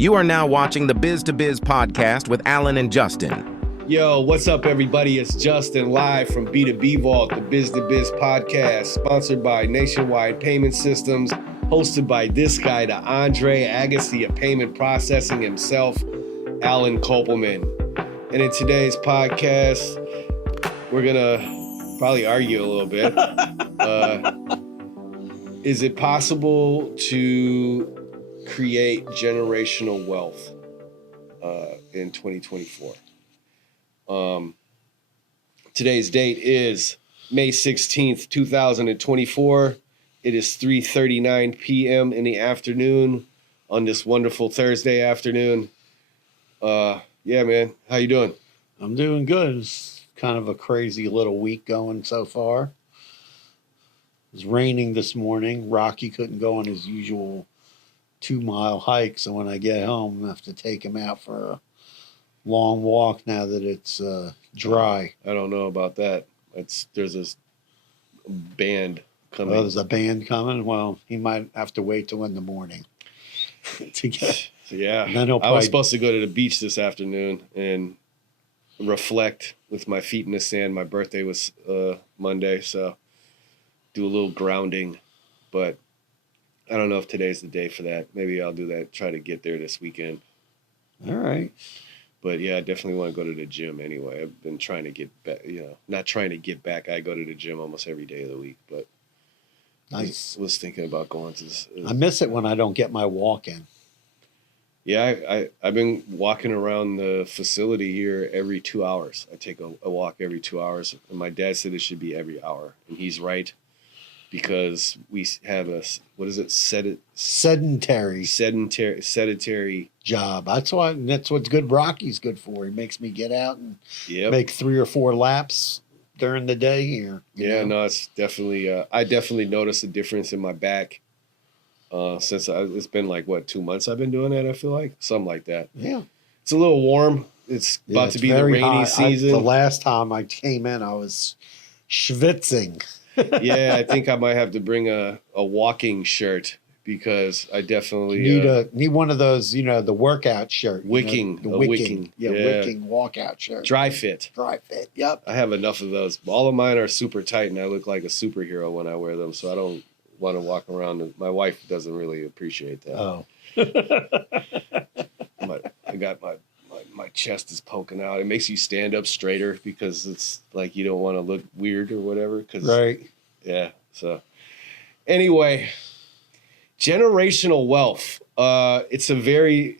You are now watching the Biz to Biz podcast with Alan and Justin. Yo, what's up, everybody? It's Justin live from B2B Vault, the Biz to Biz podcast, sponsored by Nationwide Payment Systems, hosted by this guy, the Andre Agassi of payment processing himself, Alan Kopelman. And in today's podcast, we're gonna probably argue a little bit. Is it possible to create generational wealth in 2024? Today's date is May 16th, 2024. It is 3:39 p.m. in the afternoon on this wonderful Thursday afternoon. Yeah, man. How you doing? I'm doing good. It's kind of a crazy little week going so far. It was raining this morning. Rocky couldn't go on his usual 2-mile hike, so when I get home, I have to take him out for a long walk now that it's dry. I don't know about that. There's this band coming. Oh, there's a band coming? Well, he might have to wait till in the morning to get. Yeah. I was supposed to go to the beach this afternoon and reflect with my feet in the sand. My birthday was Monday, so do a little grounding. But I don't know if today's the day for that. Maybe I'll do that, try to get there this weekend. All right. But yeah, I definitely want to go to the gym anyway. I've been trying to get back, not trying to get back. I go to the gym almost every day of the week, but nice. Was thinking about going to this. I miss it when I don't get my walk in. Yeah, I've been walking around the facility here every 2 hours. I take a walk every 2 hours, and my dad said it should be every hour, and he's right, because we have a, what is it, sedentary job. That's what's good. Rocky's good for. He makes me get out and make 3 or 4 laps during the day here. Yeah, no, it's definitely. I definitely noticed a difference in my back. Since it's been like 2 months I've been doing that. I feel like something like that. Yeah, it's a little warm. It's about to be the rainy season. The last time I came in, I was schwitzing. Yeah, I think I might have to bring a walking shirt, because I definitely need one of those, the workout shirt. Wicking. Wicking walkout shirt. Dry fit. Yep. I have enough of those. All of mine are super tight, and I look like a superhero when I wear them, so I don't want to walk around. My wife doesn't really appreciate that. Oh. I got my chest is poking out. It makes you stand up straighter, because it's like you don't want to look weird or whatever. Right. Yeah. So anyway, generational wealth. It's a very,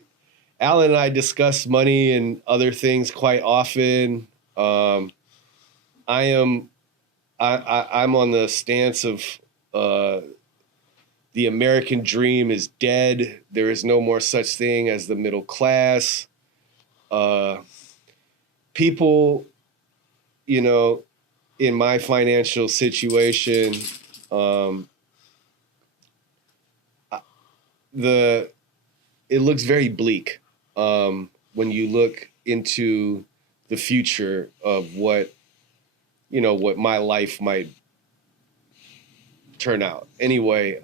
Alan and I discuss money and other things quite often. I'm on the stance of the American dream is dead. There is no more such thing as the middle class. People, in my financial situation, it looks very bleak when you look into the future of what my life might turn out. Anyway,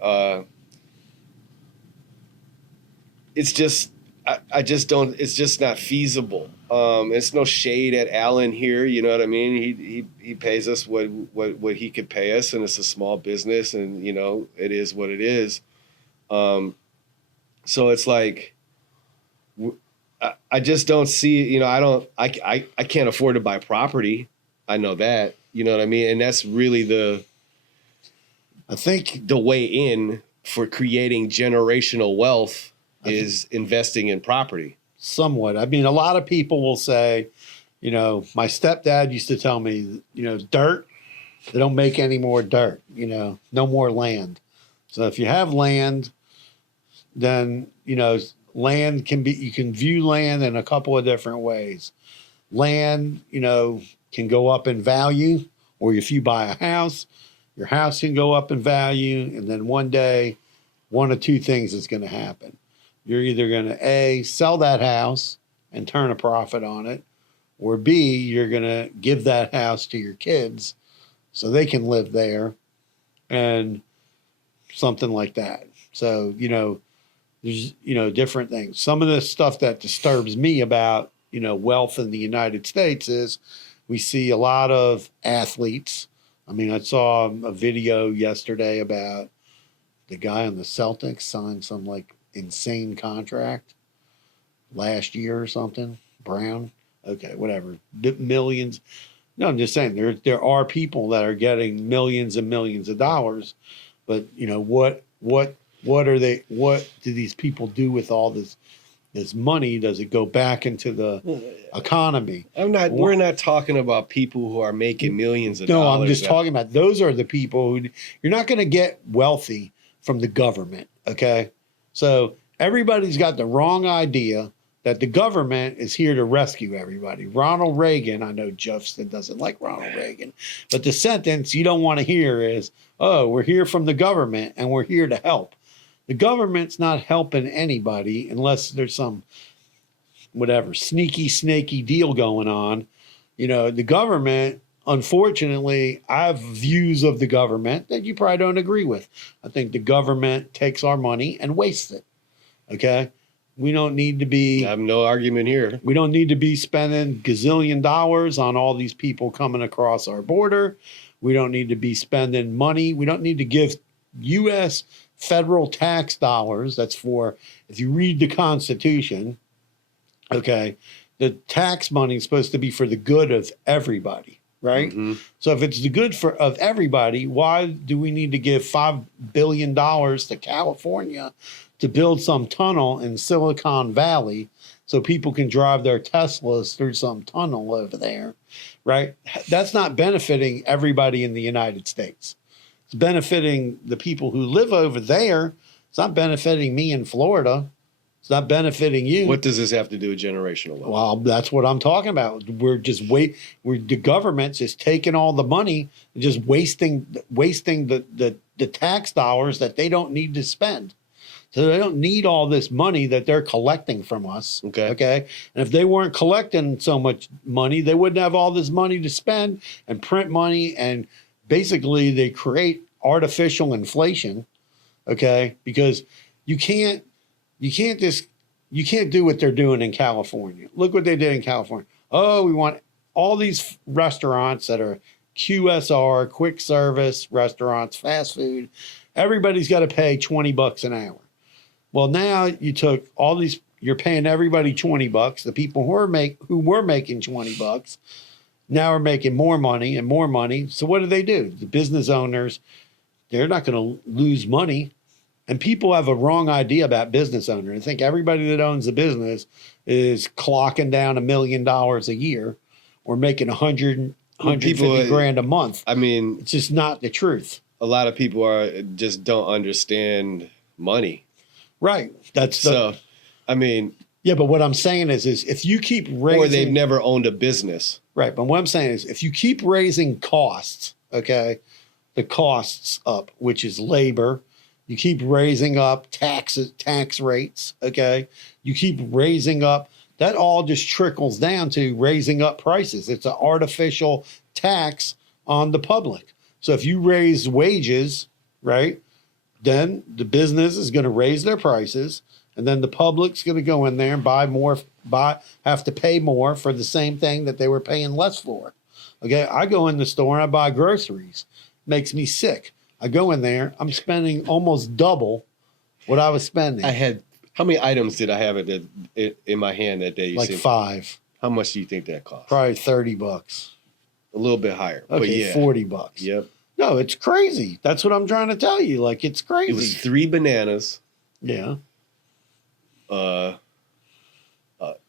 it's just it's just not feasible. It's no shade at Alan here, you know what I mean? He pays us what he could pay us, and it's a small business, and it is what it is. So it's like, I just don't see, I can't afford to buy property. I know that, you know what I mean? And that's really I think the way in for creating generational wealth is investing in property. Somewhat. I mean, a lot of people will say, my stepdad used to tell me, dirt, they don't make any more dirt, no more land. So if you have land, then, land you can view land in a couple of different ways. Land, can go up in value, or if you buy a house, your house can go up in value. And then one day, one of two things is going to happen. You're either going to A, sell that house and turn a profit on it, or B, you're going to give that house to your kids so they can live there and something like that. So, There's, different things. Some of the stuff that disturbs me about, wealth in the United States is we see a lot of athletes. I mean, I saw a video yesterday about the guy on the Celtics signed some like insane contract last year or something. Brown. Okay, whatever. Millions. No, I'm just saying there are people that are getting millions and millions of dollars, but what are they? What do these people do with all this money? Does it go back into the economy? We're not talking about people who are making millions of No, dollars. I'm just talking about those are the people who you're not going to get wealthy from the government. Okay, so everybody's got the wrong idea that the government is here to rescue everybody. Ronald Reagan, I know Justin doesn't like Ronald Reagan, but the sentence you don't want to hear is, "Oh, we're here from the government and we're here to help." The government's not helping anybody unless there's some whatever sneaky, snaky deal going on. The government, unfortunately, I have views of the government that you probably don't agree with. I think the government takes our money and wastes it. Okay? We don't need to be. I have no argument here. We don't need to be spending gazillion dollars on all these people coming across our border. We don't need to be spending money. We don't need to give U.S. federal tax dollars. That's for, if you read the Constitution, okay, the tax money is supposed to be for the good of everybody, right? Mm-hmm. So if it's the good of everybody, why do we need to give $5 billion to California to build some tunnel in Silicon Valley so people can drive their Teslas through some tunnel over there, right? That's not benefiting everybody in the United States. It's benefiting the people who live over there. It's not benefiting me in Florida. It's not benefiting you. What does this have to do with generational wealth? Well, that's what I'm talking about. We're just the government's just taking all the money and just wasting the tax dollars that they don't need to spend. So they don't need all this money that they're collecting from us. Okay. And if they weren't collecting so much money, they wouldn't have all this money to spend and print money, and basically they create artificial inflation. Okay. Because you can't do what they're doing in California. Look what they did in California. Oh, we want all these restaurants that are QSR, quick service restaurants, fast food. Everybody's got to pay $20 an hour. Well, now you took all these, you're paying everybody $20. The people who were making $20 now are making more money and more money. So what do? The business owners, they're not going to lose money. And people have a wrong idea about business owners. I think everybody that owns a business is clocking down $1 million a year or making 150 grand a month. I mean, it's just not the truth. A lot of people just don't understand money. Right. Yeah, but what I'm saying is if you keep raising, or they've never owned a business. Right. But what I'm saying is if you keep raising costs, okay, the costs up, which is labor, you keep raising up tax rates, okay, you keep raising up, that all just trickles down to raising up prices. It's an artificial tax on the public. So if you raise wages, right, then the business is going to raise their prices, and then the public's going to go in there and have to pay more for the same thing that they were paying less for. Okay, I go in the store and I buy groceries. Makes me sick. I go in there, I'm spending almost double what I was spending. How many items did I have in my hand that day? Like 5. How much do you think that cost? Probably $30. A little bit higher. Okay, but yeah. $40. Yep. No, it's crazy. That's what I'm trying to tell you. Like, it's crazy. It was 3 bananas. Yeah. A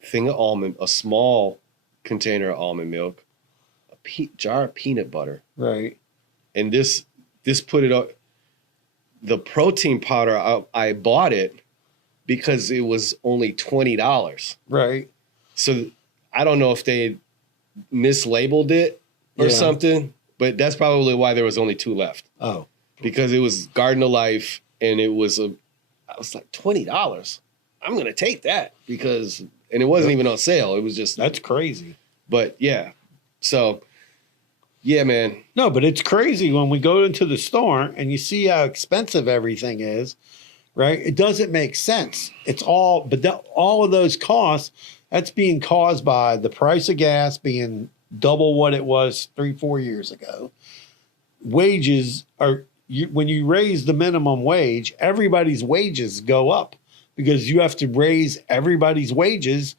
thing of almond, a small container of almond milk, a jar of peanut butter. Right. And this put it up. The protein powder, I bought it because it was only $20. Right. So I don't know if they mislabeled it or something, but that's probably why there was only 2 left. Oh. Because it was Garden of Life, and I was like, $20. I'm going to take that and it wasn't even on sale. It was just. That's crazy. But yeah. So, yeah, man. No, but it's crazy when we go into the store and you see how expensive everything is. right? It doesn't make sense. It's all, but all of those costs, that's being caused by the price of gas being double what it was 3-4 years ago. Wages are, when you raise the minimum wage, everybody's wages go up because you have to raise everybody's wages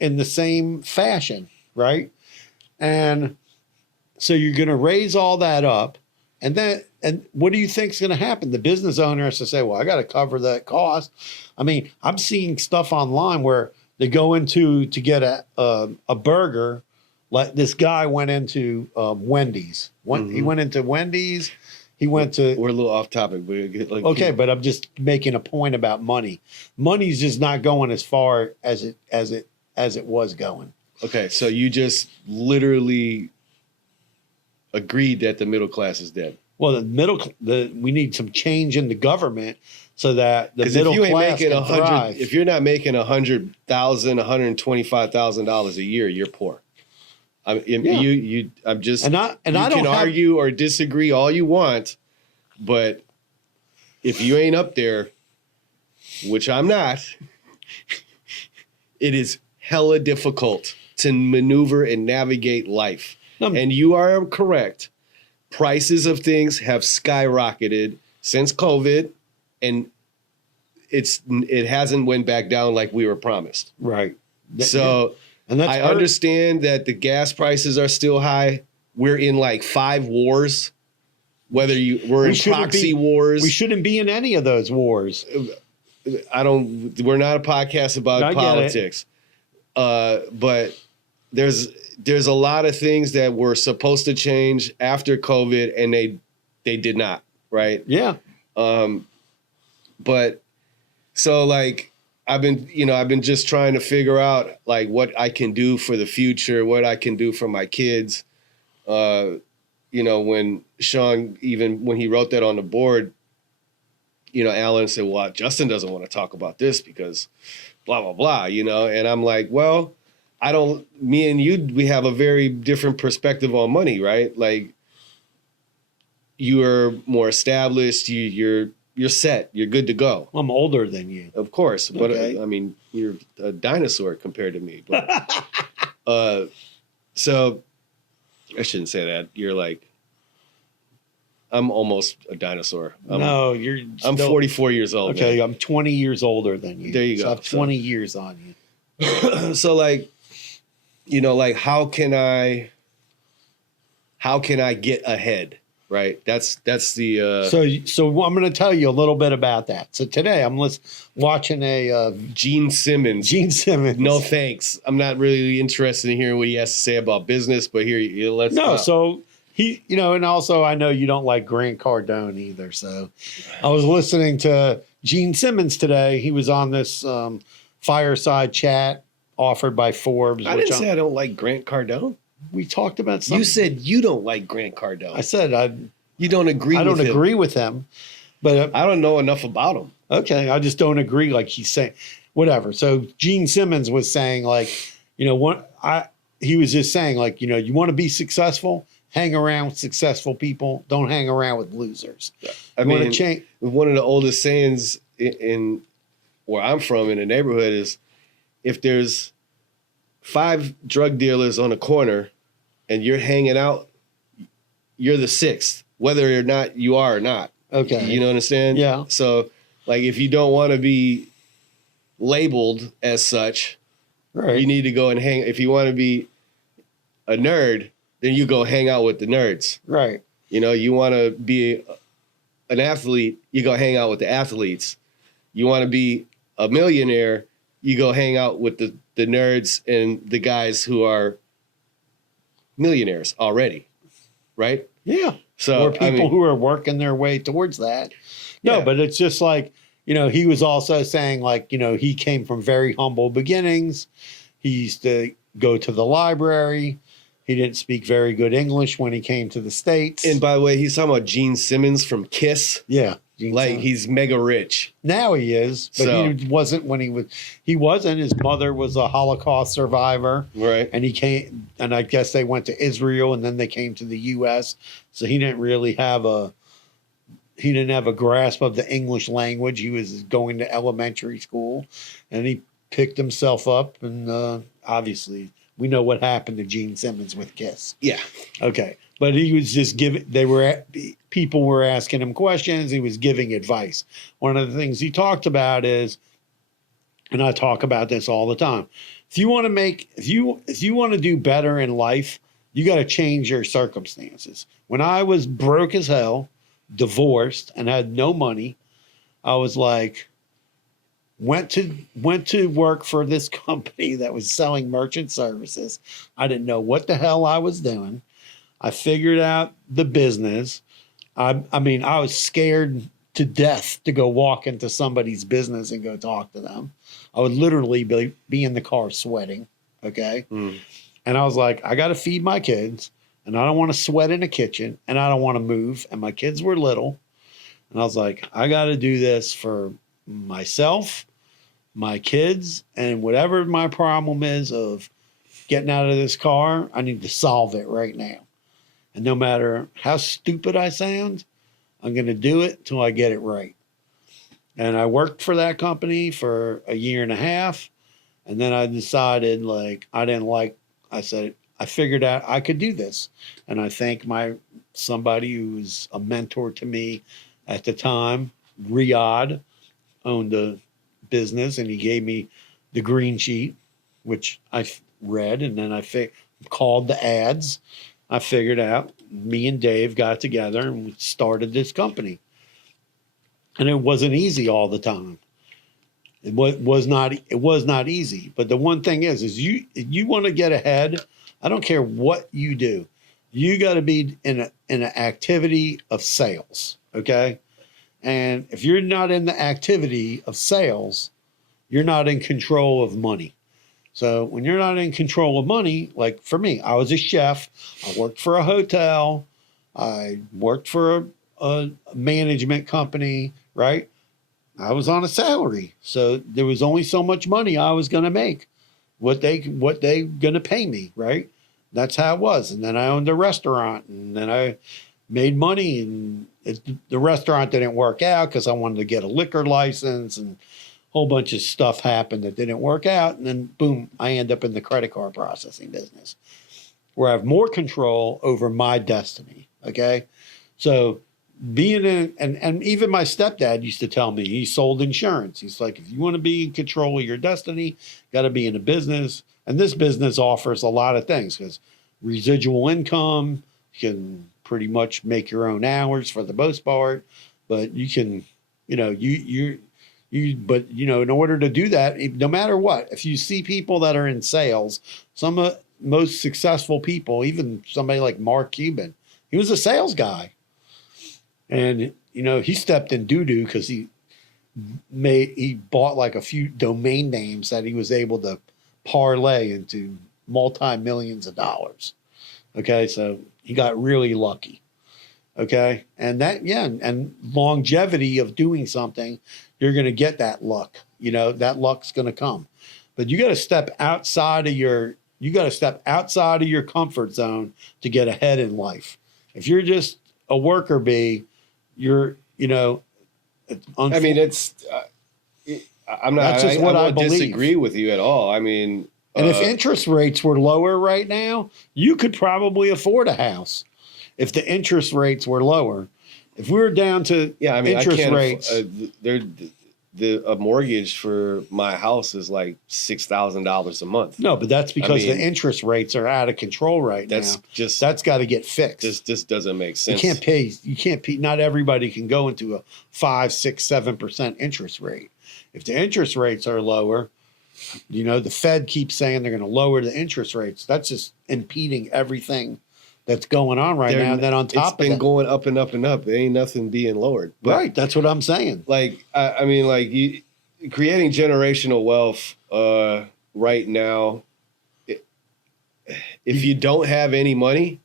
in the same fashion, right? And so you're going to raise all that up. And what do you think is going to happen? The business owner has to say, well, I got to cover that cost. I mean, I'm seeing stuff online where they go into to get a burger. Like this guy went into Wendy's. He went into Wendy's. He went to. We're a little off topic, but Okay, but I'm just making a point about money. Money's just not going as far as it was going. Okay, so you just literally agreed that the middle class is dead. Well, we need some change in the government so that the middle class can thrive. If you're not making $100,000, $125,000 a year, you're poor. I'm just. And I can argue or disagree all you want, but if you ain't up there, which I'm not, it is hella difficult to maneuver and navigate life. And you are correct. Prices of things have skyrocketed since COVID, and it hasn't went back down like we were promised. Right. So I understand that the gas prices are still high. We're in like 5 wars. We're in proxy wars. We shouldn't be in any of those wars. We're not a podcast about politics. But there's a lot of things that were supposed to change after COVID, and they did not, right? Yeah. But so like I've been just trying to figure out like what I can do for the future, what I can do for my kids. When Sean, even when he wrote that on the board, Alan said, well, Justin doesn't want to talk about this because blah, blah, blah, and I'm like, well, me and you, we have a very different perspective on money, right? Like you are more established, you're set, you're good to go. I'm older than you. Of course, but okay. I mean, you're a dinosaur compared to me. But, so I shouldn't say that. You're like, I'm almost a dinosaur. I'm 44 years old. Okay, man. I'm 20 years older than you. There you go. So I have 20 years on you. So like, how can I get ahead? Right. That's the. So I'm going to tell you a little bit about that. So today I'm watching a Gene Simmons. No thanks. I'm not really interested in hearing what he has to say about business, but let's. No. So he, and also I know you don't like Grant Cardone either. So I was listening to Gene Simmons today. He was on this fireside chat offered by Forbes. I didn't say I don't like Grant Cardone. We talked about something. You said you don't like Grant Cardone. I said you don't agree. I don't agree with him, but I don't know enough about him. Okay, I just don't agree. Like he's saying, whatever. So Gene Simmons was saying, like, he was just saying, like, you want to be successful, hang around with successful people. Don't hang around with losers. I mean, one of the oldest sayings in where I'm from in the neighborhood is, if there's 5 drug dealers on a corner and you're hanging out, you're the 6th, whether or not you are or not. Okay. You know what I'm saying? Yeah. So like, if you don't want to be labeled as such, right, you need to go and hang. If you want to be a nerd, then you go hang out with the nerds. Right. You want to be an athlete, you go hang out with the athletes. You want to be a millionaire, you go hang out with the nerds and the guys who are millionaires already, right? Yeah. So or people who are working their way towards that. No, but it's just like, he was also saying, like, he came from very humble beginnings. He used to go to the library. He didn't speak very good English when he came to the States. And by the way, he's talking about Gene Simmons from Kiss. Yeah. He's mega rich. Now he is, but he wasn't when he wasn't. His mother was a Holocaust survivor. Right. And he came, and I guess they went to Israel and then they came to the U.S. So he didn't really have he didn't have a grasp of the English language. He was going to elementary school, and he picked himself up. And obviously, we know what happened to Gene Simmons with Kiss. Yeah. Okay, but he was just giving. People were asking him questions. He was giving advice. One of the things he talked about is, and I talk about this all the time. If you want to do better in life, you got to change your circumstances. When I was broke as hell, divorced, and had no money, I was like, went to work for this company that was selling merchant services. I didn't know what the hell I was doing. I figured out the business. I mean, I was scared to death to go walk into somebody's business and go talk to them. I would literally be in the car sweating. Okay. Mm. And I was like, I got to feed my kids, and I don't want to sweat in the kitchen, and I don't want to move. And my kids were little. And I was like, I got to do this for myself, my kids, and whatever my problem is of getting out of this car, I need to solve it right now. And no matter how stupid I sound, I'm going to do it till I get it right. And I worked for that company for a year and a half. And then I decided, I said, I figured out I could do this. And I thank somebody who was a mentor to me at the time. Riyadh owned a business, and he gave me the green sheet, which I read. And then I called the ads. I figured out, me and Dave got together and we started this company. And it wasn't easy all the time. It was not easy. But the one thing is you want to get ahead. I don't care what you do. You got to be in an activity of sales. Okay. And if you're not in the activity of sales, you're not in control of money. So when you're not in control of money, like for me, I was a chef. I worked for a hotel. I worked for a management company, right? I was on a salary. So there was only so much money I was going to make. What they going to pay me, right? That's how it was. And then I owned a restaurant, and then I made money, and the restaurant didn't work out because I wanted to get a liquor license, and a whole bunch of stuff happened that didn't work out. And then boom, I end up in the credit card processing business where I have more control over my destiny. Okay. So being in, and even my stepdad used to tell me, he sold insurance. He's like, if you want to be in control of your destiny, got to be in a business. And this business offers a lot of things because residual income, you can pretty much make your own hours for the most part, but you can, but in order to do that, no matter what, if you see people that are in sales, some most successful people, even somebody like Mark Cuban, he was a sales guy. And, he stepped in doo-doo because he bought like a few domain names that he was able to parlay into multi-millions of dollars. Okay. So he got really lucky. Okay. And and longevity of doing something, you're going to get that luck, that luck's going to come, but you got to step outside of your comfort zone to get ahead in life. If you're just a worker bee, you're, I mean, it's, I'm not, that's just what I won't believe. disagree with you at all. I mean, and if interest rates were lower right now, you could probably afford a house. If the interest rates were lower, if we were down to interest rates, a mortgage for my house is like $6,000 a month. No, but that's because the interest rates are out of control right now. That's got to get fixed. This doesn't make sense. You can't pay. Not everybody can go into a 5%, 6%, 7% interest rate. If the interest rates are lower, the Fed keeps saying they're going to lower the interest rates. That's just impeding everything that's going on right now. And then on top of it, it's been going up and up and up. There ain't nothing being lowered. But right. That's what I'm saying. Like, you creating generational wealth right now, if you don't have any money,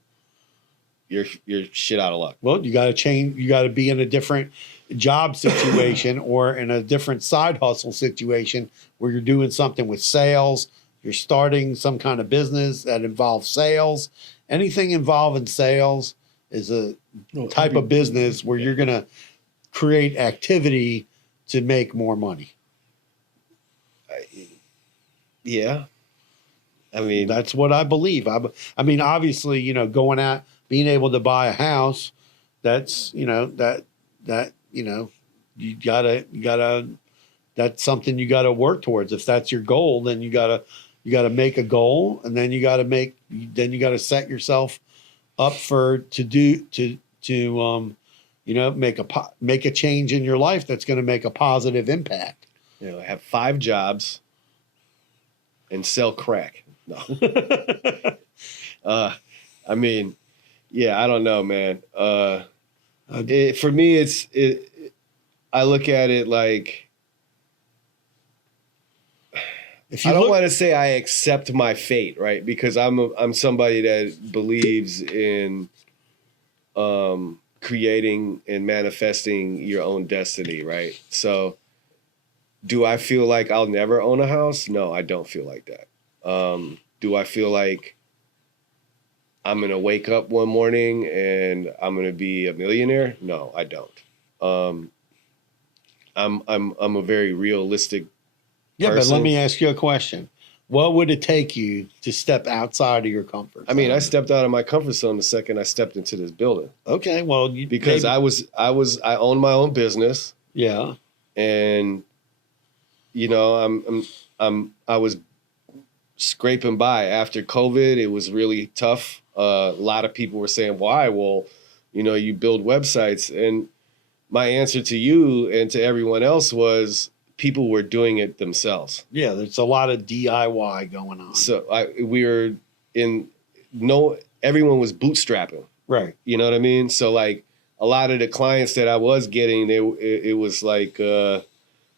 you're shit out of luck. Well, you got to change. You got to be in a different job situation or in a different side hustle situation where you're doing something with sales. You're starting some kind of business that involves sales. Anything involving sales is a type of business where you're going to create activity to make more money. Yeah. I mean, That's what I believe. I mean, obviously, you know, going out, being able to buy a house, that's, you know, you know, you gotta, that's something you gotta work towards. If that's your goal, then you gotta make a goal, and then you gotta set yourself up to you know, make a change in your life that's going to make a positive impact. you know, have 5 jobs and sell crack. No. I mean, yeah, I don't know, man. For me, I look at it like, I don't want to say I accept my fate, right? Because I'm somebody that believes in creating and manifesting your own destiny, right? So do I feel like I'll never own a house? No, I don't feel like that. Do I feel like I'm going to wake up one morning and I'm going to be a millionaire? No, I don't. I'm a very realistic person. But let me ask you a question. What would it take you to step outside of your comfort zone? I mean, I stepped out of my comfort zone the second I stepped into this building. Okay, well, because I owned my own business. Yeah. And you know, I was scraping by after COVID. It was really tough. A lot of people were saying, why? Well, you know, you build websites. And my answer to you and to everyone else was people were doing it themselves. Yeah, there's a lot of DIY going on. So everyone was bootstrapping. Right. You know what I mean? So like a lot of the clients that I was getting, it was like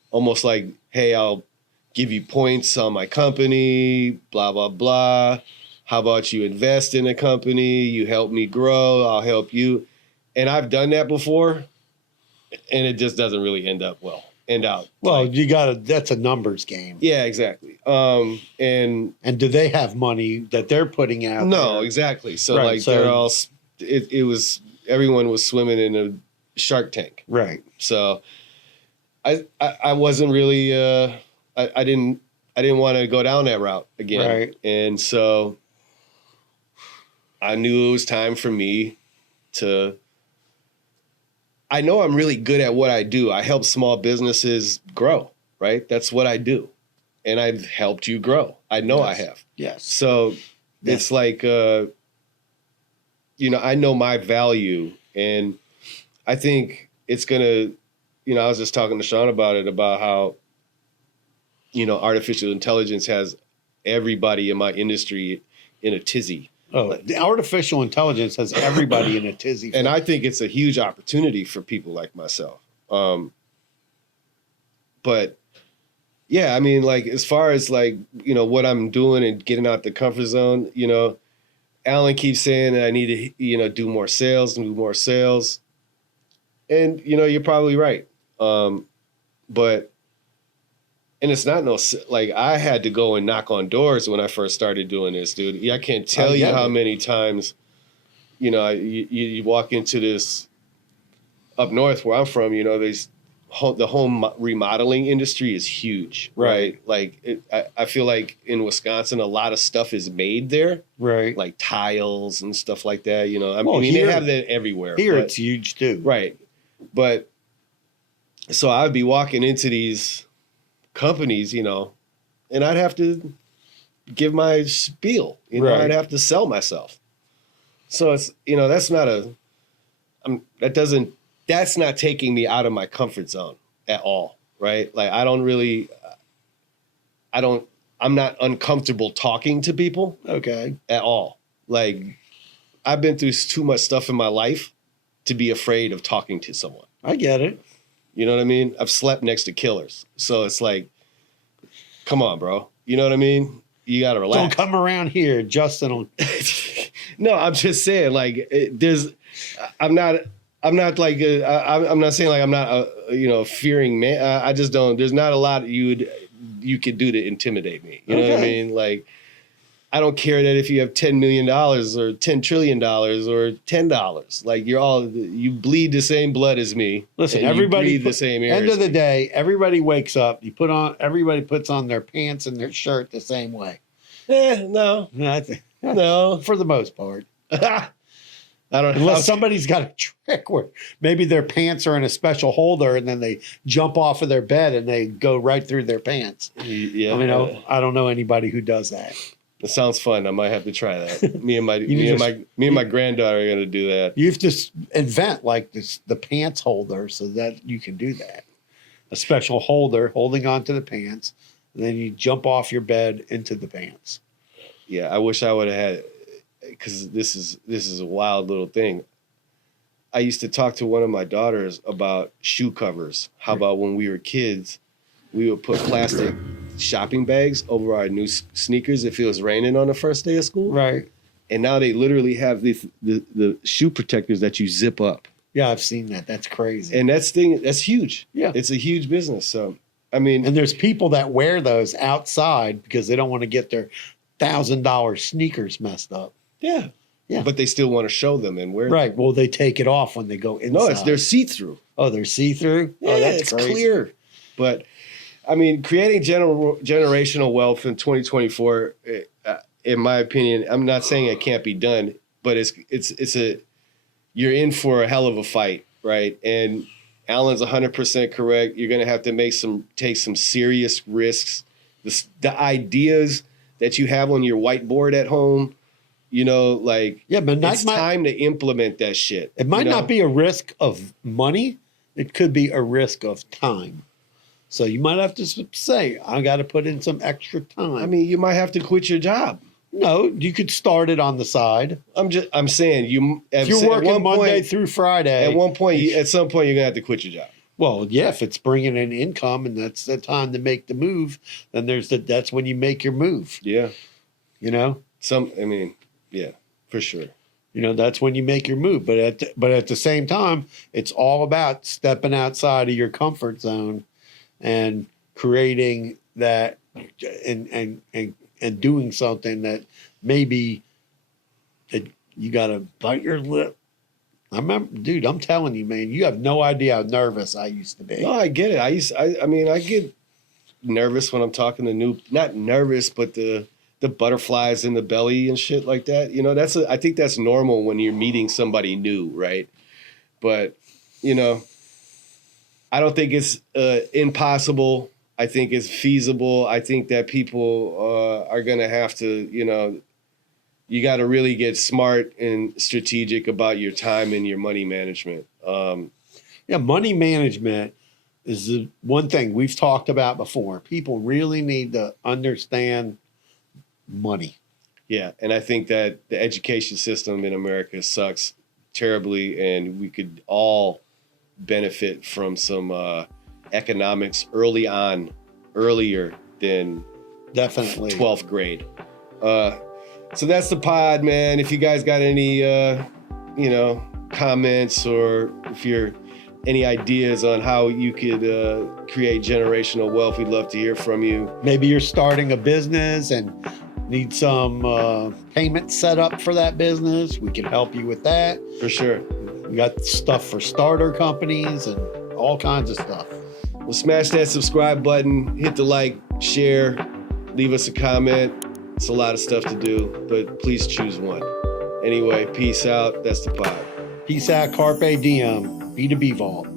almost like, hey, I'll give you points on my company, blah, blah, blah. How about you invest in a company? You help me grow. I'll help you. And I've done that before, and it just doesn't really end out. Well, that's a numbers game. Yeah, exactly. And do they have money that they're putting out? No, there? Exactly. So they're all, it was, everyone was swimming in a shark tank. Right. So I wasn't really, I didn't want to go down that route again. Right. And so I knew it was time for me to, I know I'm really good at what I do. I help small businesses grow, right? That's what I do. And I've helped you grow. I know I have. Yes. So it's like, you know, I know my value, and I think it's going to, you know, I was just talking to Sean about it, about how, you know, artificial intelligence has everybody in my industry in a tizzy. Oh, the artificial intelligence has everybody in a tizzy. And I think it's a huge opportunity for people like myself. But yeah, I mean, like, as far as like, you know, what I'm doing and getting out the comfort zone, you know, Alan keeps saying that I need to, you know, do more sales. And, you know, you're probably right. But, and it's not like I had to go and knock on doors when I first started doing this, dude. I can't tell you how many times, you know, you walk into this up north where I'm from, you know, the home remodeling industry is huge, right? Like I feel like in Wisconsin, a lot of stuff is made there, right? Like tiles and stuff like that. You know, I mean, they have that everywhere. Here, it's huge too, right? But so I'd be walking into these companies, you know, and I'd have to give my spiel, you know, I'd have to sell myself. So it's, you know, that's not taking me out of my comfort zone at all, right? Like I'm not uncomfortable talking to people. Okay. At all. Like, I've been through too much stuff in my life to be afraid of talking to someone. I get it. You know what I mean? I've slept next to killers. So it's like, come on, bro. You know what I mean? You got to relax. Don't come around here, Justin. No, I'm just saying, like, I'm not like, I'm not saying like I'm not a fearing man. I just don't, there's not a lot you could do to intimidate me. You know what I mean? Like, I don't care that if you have $10 million or $10 trillion or $10. Like you bleed the same blood as me. Listen, and everybody you breathe the same air. End as of the me. day, everybody wakes up. Everybody puts on their pants and their shirt the same way. No, no. For the most part. I don't know. Unless somebody's got a trick where maybe their pants are in a special holder and then they jump off of their bed and they go right through their pants. Yeah, I mean, I don't know anybody who does that. It sounds fun. I might have to try that. Me and my granddaughter are gonna do that. You have to invent like the pants holder so that you can do that. A special holder holding onto the pants, and then you jump off your bed into the pants. Yeah, I wish I would have had, because this is a wild little thing. I used to talk to one of my daughters about shoe covers. How about when we were kids, we would put plastic shopping bags over our new sneakers if it was raining on the first day of school. Right. And now they literally have the shoe protectors that you zip up. Yeah, I've seen that. That's crazy. And that's huge. Yeah. It's a huge business. So, I mean. And there's people that wear those outside because they don't want to get their $1,000 sneakers messed up. Yeah. Yeah. But they still want to show them and wear them. Right. Well, they take it off when they go inside. No, they're see-through. Oh, they're see-through? Yeah, Oh, that's it's crazy. clear. But, I mean, creating generational wealth in 2024, in my opinion, I'm not saying it can't be done, but you're in for a hell of a fight, right? And Alan's 100% correct. You're going to have to take some serious risks. The ideas that you have on your whiteboard at home, Yeah, but it's time to implement that shit. It might not be a risk of money. It could be a risk of time. So you might have to say, I got to put in some extra time. I mean, you might have to quit your job. No, you could start it on the side. I'm saying If you're working Monday through Friday. At some point, you're gonna have to quit your job. Well, yeah, if it's bringing in income and that's the time to make the move, then that's when you make your move. Yeah, Yeah, for sure. That's when you make your move. But at the same time, it's all about stepping outside of your comfort zone and creating that and doing something that maybe that you got to bite your lip. I remember, dude, I'm telling you, man, you have no idea how nervous I used to be. No, I get it. I get nervous when I'm talking to not nervous, but the butterflies in the belly and shit like that. I think that's normal when you're meeting somebody new, right? But, I don't think it's impossible. I think it's feasible. I think that people are going to have to, you got to really get smart and strategic about your time and your money management. Money management is the one thing we've talked about before. People really need to understand money. Yeah, and I think that the education system in America sucks terribly, and we could all benefit from some economics earlier than Definitely 12th grade. So that's the pod, man. If you guys got any comments, or if you're any ideas on how you could create generational wealth, we'd love to hear from you. Maybe you're starting a business and need some payments set up for that business. We can help you with that. For sure. We got stuff for starter companies and all kinds of stuff. Well, smash that subscribe button, hit the like, share, leave us a comment. It's a lot of stuff to do, but please choose one. Anyway, peace out. That's the pod. Peace out, Carpe Diem, B2B Vault.